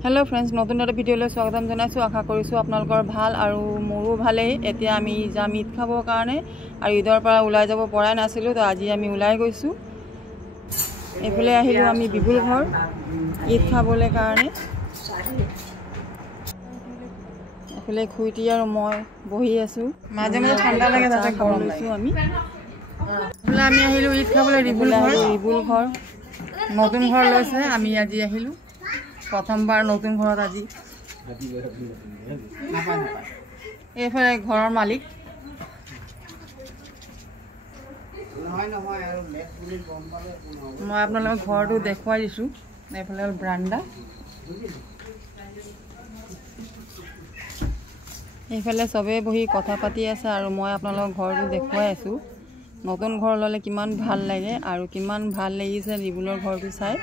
hello friends नतुन এটা ভিডিওলৈ স্বাগতম জনাইছো আশা কৰিছো আপোনালোকৰ ভাল আৰু মোৰো ভালেই এতিয়া আমি যাম ঈদ খাবৰ কাৰণে আৰু ঈদৰ পৰা ওলাই যাব পৰা নাছিলো তো আজি আমি ওলাই গৈছো এফালে আহিলো আমি বিপুল ঘৰ ঈদ খাবলৈ কাৰণে এফালে খুইটি আৰু মই বহি আছো মাজে মাজে ঠাণ্ডা লাগে তাতে গৰম লৈছো আমি এফালে আমি আহিলো ঈদ খাবলৈ বিপুল ঘৰ নতুন ঘৰ লৈছে আমি আজি আহিলো প্ৰথমবাৰ নতুন ঘৰত আজি এইফালে ঘৰৰ মালিক মই আপোনালোকক ঘৰটো দেখুৱাই দিছোঁ এইফালে হ'ল ব্ৰাণ্ডা এইফালে চবেই বহি কথা পাতি আছে আৰু মই আপোনালোকক ঘৰটো দেখুৱাই আছোঁ নতুন ঘৰ ল'লে কিমান ভাল লাগে আৰু কিমান ভাল লাগিছে ৰিবুলৰ ঘৰটো চাই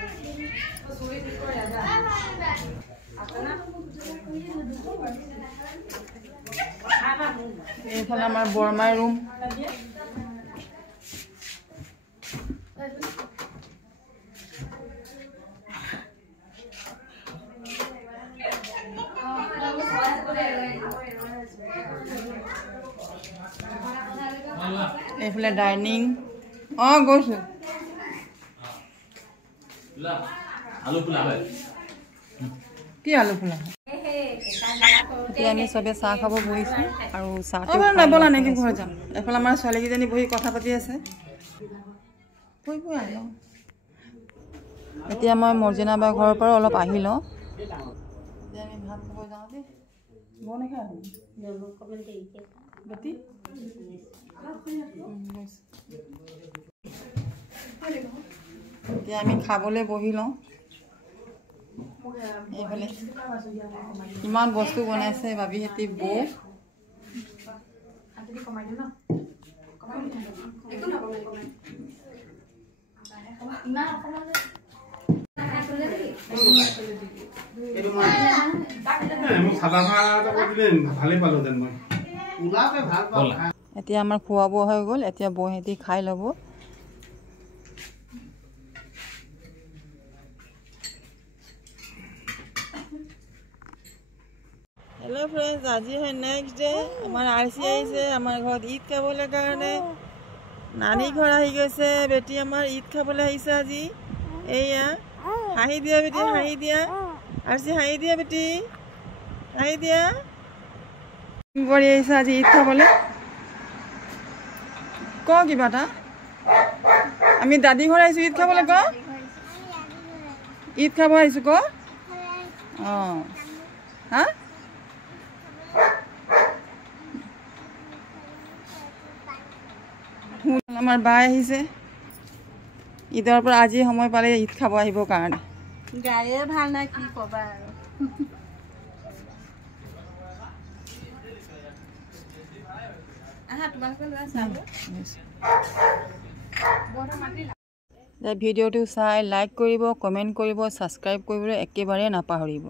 এইফালে আমাৰ বৰমাৰ ৰুম এইফালে ডাইনিং গৈছো আলু ফুলা হয় কি আলু ফুলা এতিয়া আমি চবে চাহ খাব বহিছো আৰু চাহটো নবলা নেকি ঘৰ যাম এফালে আমাৰ ছোৱালীকেইজনী বহি কথা পাতি আছে এতিয়া মই মৰ্জিনা বা ঘৰৰ পৰা অলপ আহি লওঁ এতিয়া আমি ভাত খাব যাওঁ দেই এতিয়া আমি খাবলৈ বহি লওঁ এইফালে ইমান বস্তু বনাইছে ভাবিহেঁতি বৌ এতিয়া আমাৰ খোৱা বোৱা হৈ গ'ল এতিয়া বৌহেঁতি খাই ল'ব हेलो फ्रेंड्स आज है नेक्स्ट डे हमार आरसी आइसे हमार घर ईद खाबले कारणे नानी घर आहि गइसे बेटी हमार ईद खाबले आइसे আজি एया हाहि दिया बेटी हाहि दिया आरसी हाहि दिया बेटी हाहि दिया गरी आइसे আজি ईद खाबले क किबाटा আমি দাদি ঘৰ আইছো ईद खाबले क ईद खाब आइছো क हां আমাৰ বাই আহিছে ঈদৰ পৰা আজি সময় পালে ঈদ খাব আহিব কাৰণে গায়ে ভাল না কি কবা আৰু আহা তোমাক লৈ আছাব ভিডিঅ'টো চাই লাইক কৰিব কমেন্ট কৰিব সাবস্ক্ৰাইব কৰিবলৈ একেবাৰে নাপাহৰিব